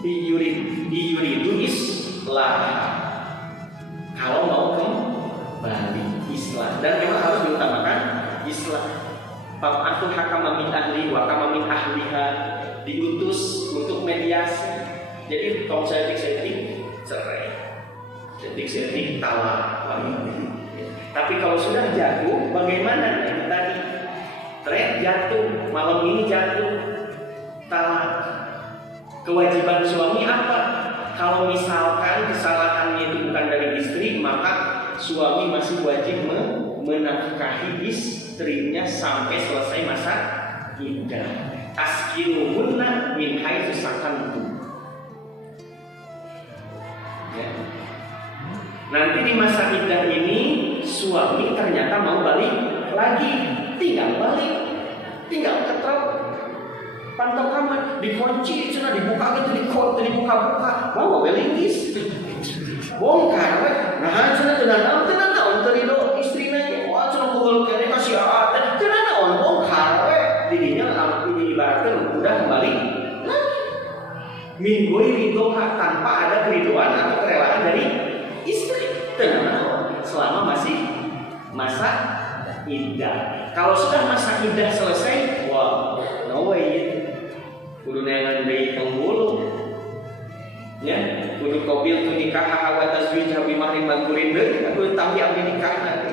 yuridu islah, kalau mau kembali islah, dan memang harus diutamakan islah. Fa'atul hakama min ahli wa hakama min ahliha, diutus untuk mediasi. Jadi kalau setik cerai, setik talak. Tapi kalau sudah jatuh, bagaimana? Itu tadi cerai jatuh, malam ini jatuh talak. Kewajiban suami apa? Kalau misalkan kesalahannya itu bukan dari istri, maka suami masih wajib menafkahi istrinya sampai selesai masa iddah. Askinuhunna min haitsu sakantum. Ya. Nanti di masa iddah ini suami ternyata mau balik lagi, tinggal balik, tinggal ketrap. Pantau kamar, dikunci, cina dibuka gitu, dibuka-buka, bawa belingis, bongkar, nah cina tenang terido istrinya, wah cina pukul kene masih ada, tenang bongkar, didinya ini ibaratkan udah kembali lagi, minggu ridho tanpa ada keriduan atau kerelaan dari istri, tenang selama masih masa iddah. Kalau sudah masa iddah selesai, wah, no way. Kudu neangan deui penghulu ya, kudu qabil tu nikah wa tazwij bi mahrin manturin deui, kudu tambi abdi nikah nanti.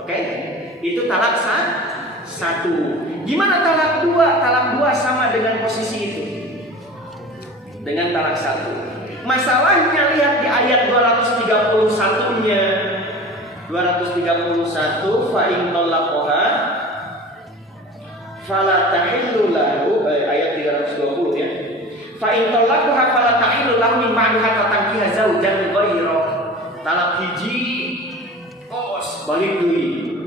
Oke? Itu talak 1. Gimana talak 2? Talak 2 sama dengan posisi itu. Dengan talak 1. Masalahnya lihat di ayat 231-nya. 231 fa in talaqaha fala tahillu lahu, ayat 320 ya. Fa in talaqaha fala tahillu lahu min ba'di hatta tankiha zaujan ghairu. Talak hiji balik deui.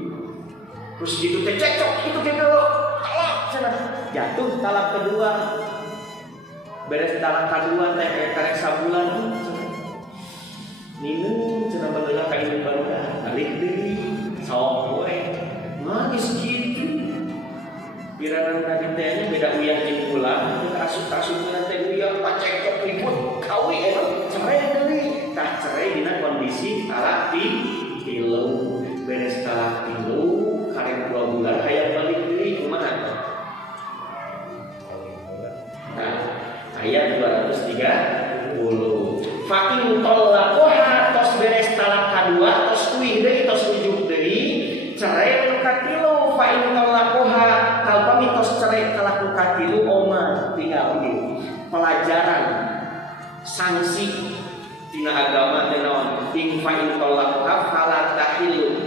Terus gitu teh cekcok itu teh talak cenah. Jatuh talak kedua. Beres talak kedua teh karek sabulan. Ninu cenah bageula ka indung barudak. Balik deui. Sok we. Manis gitu. Piranan tadi tehnya beda uyah jeung ulah, asup-asupna teh uyah pacekok ribut kawi cerai deui. Tah cerai dina kondisi talak 3. Beres talak 3 karek 2 sanksi tina agama teh naon ing fa in talaqha fala tahillu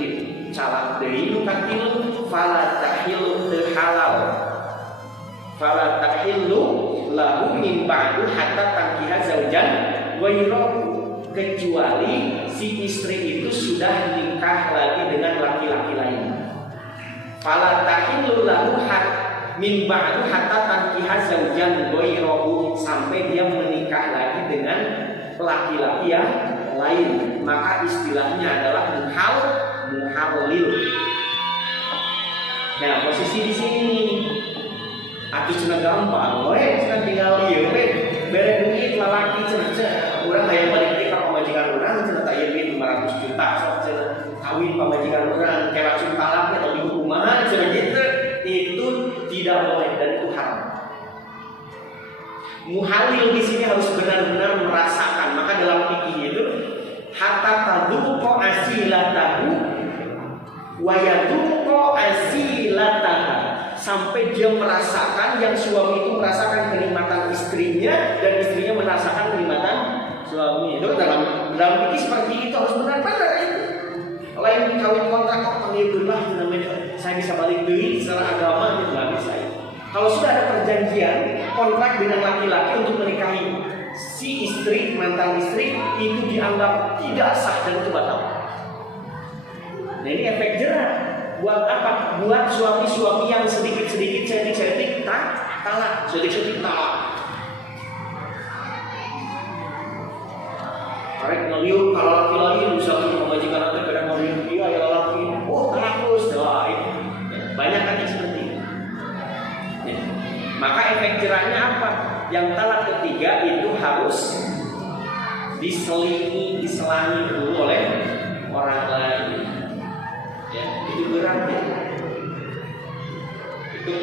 calak deui nu katilu fala tahillu teu halal fala tahillu lahu min ba'du hatta tankiha zaujan ghairahu, kecuali si istri itu sudah nikah lagi dengan laki-laki lain. Fala tahillu lahu min ba'du hatta tankiha zaujan ghairahu, sampai dia menikah lagi dengan laki-laki yang lain, maka istilahnya adalah muhalil. Nah, posisi di sini atuh cenah gampang, we cenah tinggal ieu we bere duit lalaki cenah urang aya balik ka pamajikan urang cenah tah ieu duit 500 juta sok cenah kawin pamajikan urang kayak langsung talaknya atau di kumaha cenah gitu. Itu tidak boleh dan itu haram. Muhalil di sini harus benar-benar merasakan. Maka dalam fikih itu hatta tadzuqa asilatahu wa yadzuqa asilataha, sampai dia merasakan, yang suami itu merasakan kenikmatan istrinya dan istrinya merasakan kenikmatan suami. Itu dalam fikih seperti itu harus benar-benar itu. Lain kawin kontrak kok panggil lah namanya saya bisa balik deui secara agama itu nggak bisa. Kalau sudah ada perjanjian kontrak dengan laki-laki untuk menikahi si istri, mantan istri, itu dianggap tidak sah dan itu batal. Nah ini efek jerah. Buat apa? Buat suami-suami yang sedikit-sedikit cetik-cetik talak, sedikit-sedikit talak. Karek ngeliur kalau laki-laki bisa memajikan nanti kadang ngeliur dia ya laki, oh talak terus, banyak kan yang seperti itu. Maka efek jerahnya apa? Yang talak ketiga itu harus diselangi dulu oleh orang lain. Ya, itu berat ya. Itu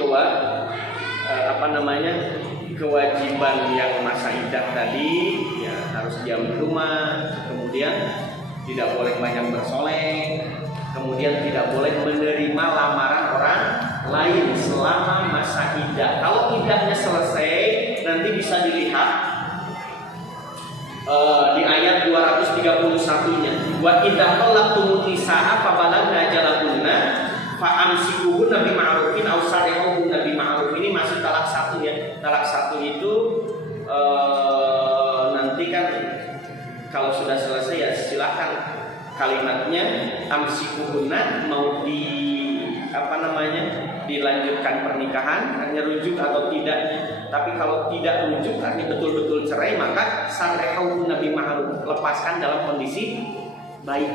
kewajiban yang masa iddah tadi ya harus diam di rumah, kemudian tidak boleh banyak bersolek, kemudian tidak boleh menerima lamaran orang lain selama masa iddah. Kalau iddahnya selesai nanti bisa dilihat di ayat 231-nya. Wa idza talaqtumun nisaa fa balagna ajalahunna fa amsikuhunna bima'rufin aw sarihuhunna bima'ruf. Ini masih talak satu ya. Talak satu itu nanti kan kalau sudah selesai ya silakan kalimatnya amsikuhunna mau dilanjutkan pernikahan, hanya rujuk atau tidaknya. Tapi kalau tidak rujuk, artinya betul-betul cerai, maka sarihauhunna bima'ruf, lepaskan dalam kondisi baik.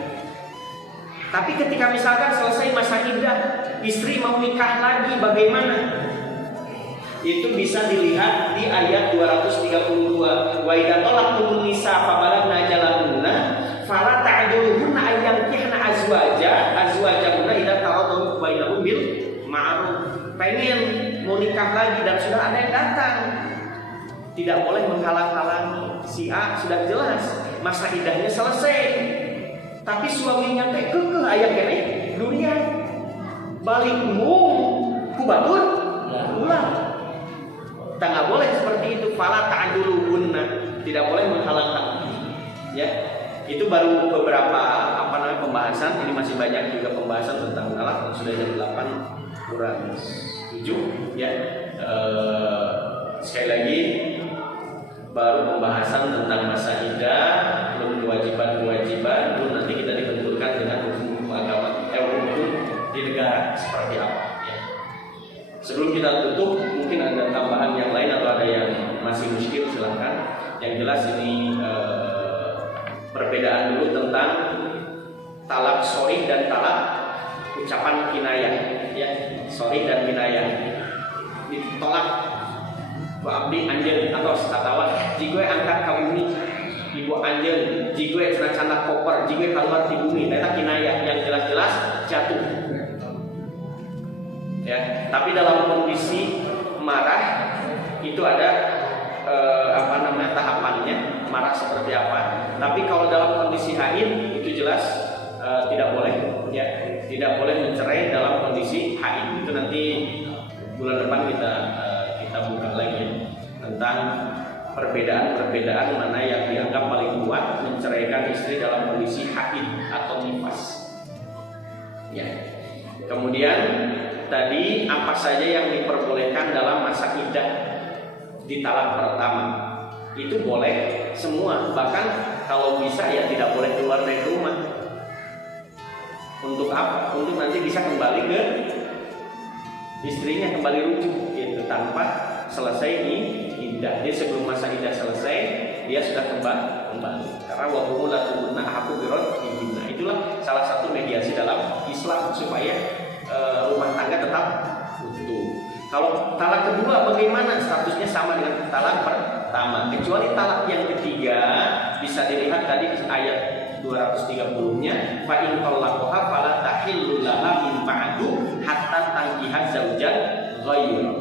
Tapi ketika misalkan selesai masa iddah, istri mau nikah lagi, bagaimana? Itu bisa dilihat di ayat 232. Wa idza talaqtumun nisaa fa balagna ajalahunna fala ta'duluhunna an yankihna azwajahunna idza taradu bainahum bil ma'ruf. Pengen mau nikah lagi dan sudah ada yang datang, tidak boleh menghalang-halangi. Si A sudah jelas masa iddahnya selesai, tapi suaminya teh kekeh aya kene dunia balikmu ku batur ulah. Kita nggak boleh seperti itu. Fala ta'duluhunna, tidak boleh menghalang-halangi. Ya, itu baru beberapa pembahasan. Ini masih banyak juga pembahasan tentang talak. Sudah jam 8 kurang 7 ya. Sekali lagi baru pembahasan tentang masa iddah, belum kewajiban-kewajiban. Itu nanti kita dibenturkan dengan hukum agama, hukum di negara seperti apa ya. Sebelum kita tutup, mungkin ada tambahan yang lain atau ada yang masih muskil, silahkan. Yang jelas ini perbedaan dulu tentang talak sharih dan talak ucapan kinayah ya. Sharih dan kinayah ditolak ku abdi anjeun atau katawa jigue angkat ka bumi ibu anjeun jigue cenah koper jigue keluar di bumi eta kinayah yang jelas-jelas jatuh ya. Tapi dalam kondisi marah itu ada tahapannya, marah seperti apa. Tapi kalau dalam kondisi haid itu jelas tidak boleh ya, tidak boleh mencerai dalam kondisi haid. Itu nanti bulan depan kita buka lagi tentang perbedaan mana yang dianggap paling kuat menceraikan istri dalam kondisi haid atau nifas. Ya. Kemudian tadi apa saja yang diperbolehkan dalam masa iddah di talak pertama itu boleh semua, bahkan kalau bisa ya tidak boleh keluar dari rumah. Untuk apa? Untuk nanti bisa kembali ke istrinya, kembali rujuk gitu tanpa selesai iddah. Dia sebelum masa iddah selesai dia sudah kembali. Karena wahumul latubuna haku birot hijina. Itulah salah satu mediasi dalam Islam supaya rumah tangga tetap utuh. Kalau talak kedua bagaimana? Statusnya sama dengan talak pertama, kecuali talak yang ketiga bisa dilihat tadi di ayat 230-nya, fa in talaqaha fala tahillu laha min ba'du hatta tankiha zaujan ghairu,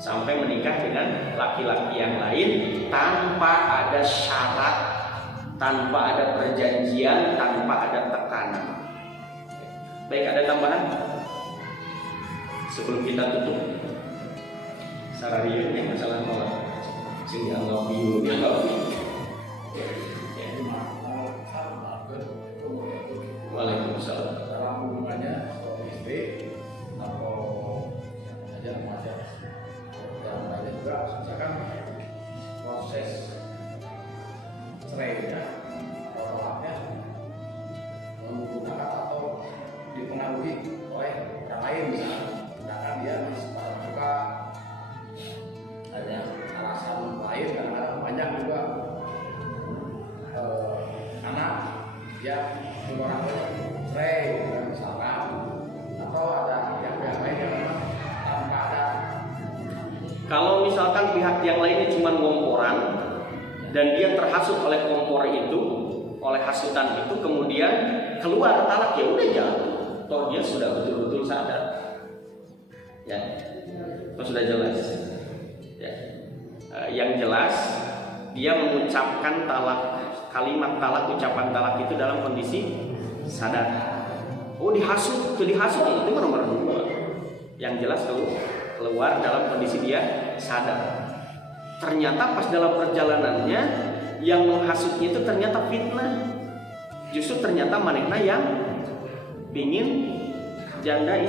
sampai menikah dengan laki-laki yang lain tanpa ada syarat, tanpa ada perjanjian, tanpa ada tekanan. Baik, ada tambahan sebelum kita tutup? Sararian yang masalah tolak sing dianggap biu Waalaikumsalam. Dalam hubungannya suami istri atau saja remaja dan lainnya juga, misalkan proses cerainya atau talaknya menggunakan atau dipengaruhi oleh orang lain, misalkan sedangkan dia masih suka ada alasan lain, kadang-kadang banyak juga anak yang orang cerai misalkan, atau ada yang lain yang memang tanpa ada. Kalau misalkan pihak yang lainnya cuma ngomporan dan dia terhasut oleh kompor itu, oleh hasutan itu, kemudian keluar talak, ya udah jatuh. Toh dia sudah betul-betul sadar, ya, toh sudah jelas. Ya. Yang jelas dia mengucapkan kalimat talak, ucapan talak itu dalam kondisi sadar. Oh, dihasut itu nomor 2. Yang jelas keluar dalam kondisi dia sadar. Ternyata pas dalam perjalanannya yang menghasutnya itu ternyata fitnah. Justru ternyata manehna yang pingin janda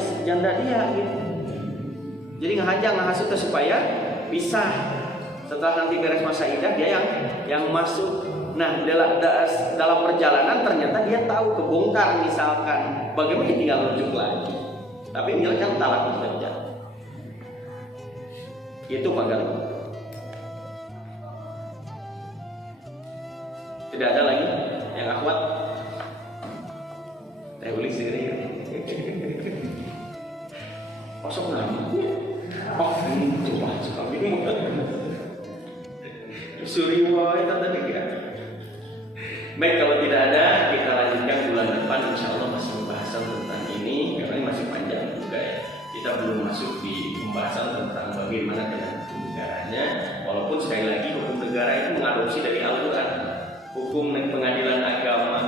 dia gitu. Jadi ngahasut supaya bisa setelah nanti beres masa iddah dia yang masuk. Nah, dalam perjalanan ternyata dia tahu kebongkar misalkan, bagaimana tinggal rujuk lagi. Tapi ini kan talak terjadi. Itu Pak Galuh. Tidak ada lagi yang akhwat. Teh Uli sendiri. Kosong nama. Oh, coba bingung. Suriwa itu tadi ya. Baik, kalau tidak ada kita lanjutkan bulan depan, insya Allah masih pembahasan tentang ini karena ini masih panjang juga ya. Kita belum masuk di pembahasan tentang bagaimana dengan hukum negaranya. Walaupun sekali lagi hukum negara itu mengadopsi dari Al-Quran. Hukum pengadilan agama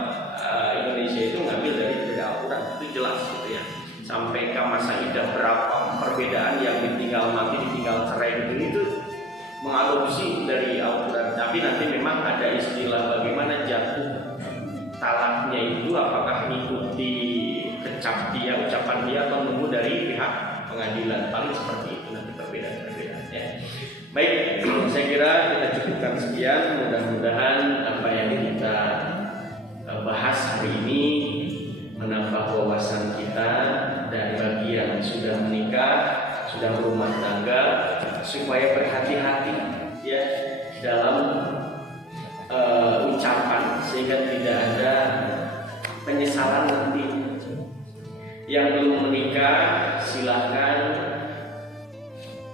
Indonesia itu mengambil dari Al-Quran, itu jelas gitu ya. Sampai ke masa iddah berapa perbedaan yang ditinggal mati, ditinggal cerai itu mengadopsi dari Al-Quran. Tapi nanti memang ada istilah bagaimana jatuh talaknya itu, apakah mengikuti kecap dia, ucapan dia, atau nunggu dari pihak pengadilan. Paling seperti itu nanti perbedaan-perbedaannya. Baik, saya kira kita cukupkan sekian. Mudah-mudahan apa yang kita bahas hari ini menambah wawasan kita, dan bagi yang sudah menikah, sudah berumah tangga, supaya berhati-hati ya dalam ucapan sehingga tidak ada penyesalan nanti. Yang belum menikah silahkan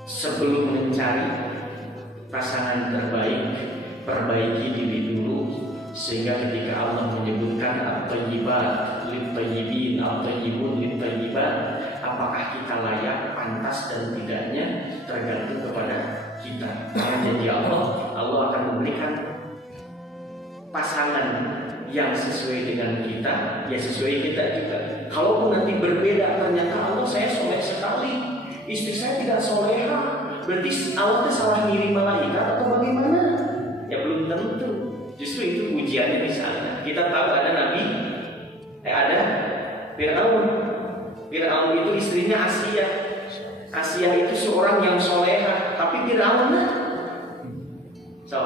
sebelum mencari pasangan terbaik perbaiki diri dulu, sehingga ketika Allah menyebutkan at-thayyibat lit-thayyibin, at-thayyibun lit-thayyibat, apakah kita layak, pantas dan tidaknya tergantung kepada kita. Jadi Allah akan memberikan pasangan yang sesuai dengan kita, ya sesuai kita juga. Kalaupun nanti berbeda, ternyata Allah saya soleh sekali, istri saya tidak soleha, berarti Allah itu salah ngirim malaikat atau bagaimana? Justru itu ujiannya di sana. Kita tahu ada Nabi, ada Fir'aun. Fir'aun itu istrinya Asia. Asia itu seorang yang soleha, tapi Fir'aun lah. So,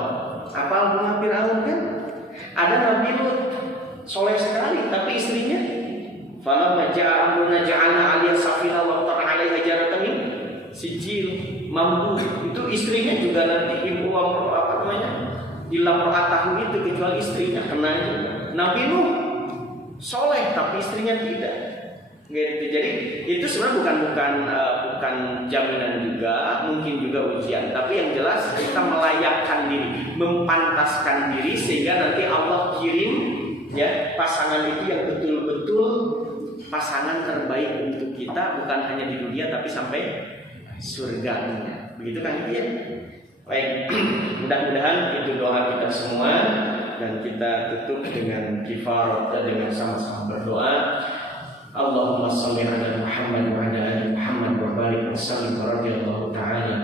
apa bunga Fir'aun kan? Ada Nabi Lut, soleh sekali, tapi istrinya falamma ja'a amruna ja'alna 'alaiha safiha wa qara 'alaiha jaratan min sijil mampu. Itu istrinya juga nanti ibu apa namanya? Ilam tahu itu kecuali istrinya kena itu. Nabi Nuh soleh tapi istrinya tidak. Gitu. Jadi itu sebenarnya bukan jaminan juga, mungkin juga ujian. Tapi yang jelas kita melayakkan diri, mempantaskan diri sehingga nanti Allah kirim ya pasangan itu yang betul-betul pasangan terbaik untuk kita, bukan hanya di dunia tapi sampai surga. Begitu kan ya? Baik, mudah-mudahan itu doa kita semua dan kita tutup dengan kifarat dengan sama-sama berdoa. Allahumma shalli ala Muhammad wa ala ali Muhammad wa barik wa sallim radhiyallahu ta'ala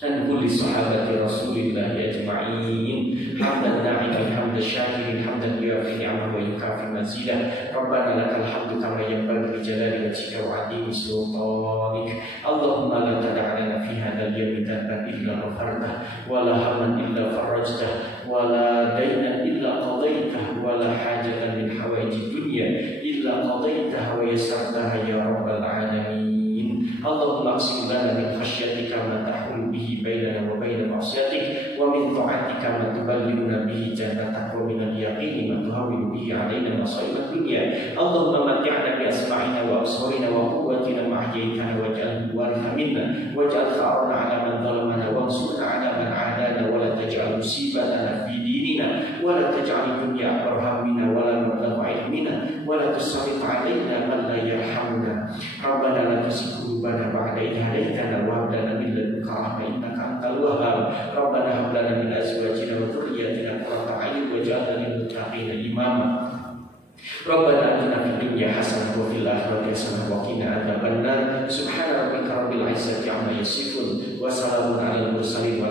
an kulli sahabati Rasulillah ajma'in. Hamdan na'ikan hamdan syakirin hamdan yuafi ni'amahu wa yukafi mazidah. Rabbana lakal hamdu kama yanbaghi li jalali wajhika wa 'azimi sultanik. Allahumma la tada' lana fi hadzal yawmi dhanban illa ghafartah wa la hamman illa farajtah wa la daynan illa qadaitah wa la hajatan min hawaiji dunya illa qadaitah wa yassartah ya rabbal alamin. Allahumma aqsim lana min khasyatika ma tahulu bihi bainana wa baina ma'siyatik wa min ta'atika ma tuballighuna bihi jannatak wa min al-yaqini ma tuhawwinu bihi 'alaina masa'ib ad-dunya. Allahumma matti'na bi asma'ina wa absarina wa quwwatina ma ahyaytana waj'alhu waritha minna waj'al tha'rana 'ala man zalamana wansurna 'ala man 'adana wa la taj'al musibatana fi dinina wa la taj'al ad-dunya akbar hammina wa la mablagha 'ilmina wa la tusallit 'alaina man la yarhamuna. Rabbana la tuzigh qulubana ba'da idh hadaytana wa hab lana min ladunka rahmah innaka antal wahhab. Rabbana hab lana min azwajina wa dhurriyyatina qurrata a'yun waj'alna lil muttaqina imama. Rabbana atina fid dunya hasanah wa fil akhirati hasanah wa qina adzabannar. Subhana rabbika rabbil izzati 'amma yasifun wa salamun 'alal mursalin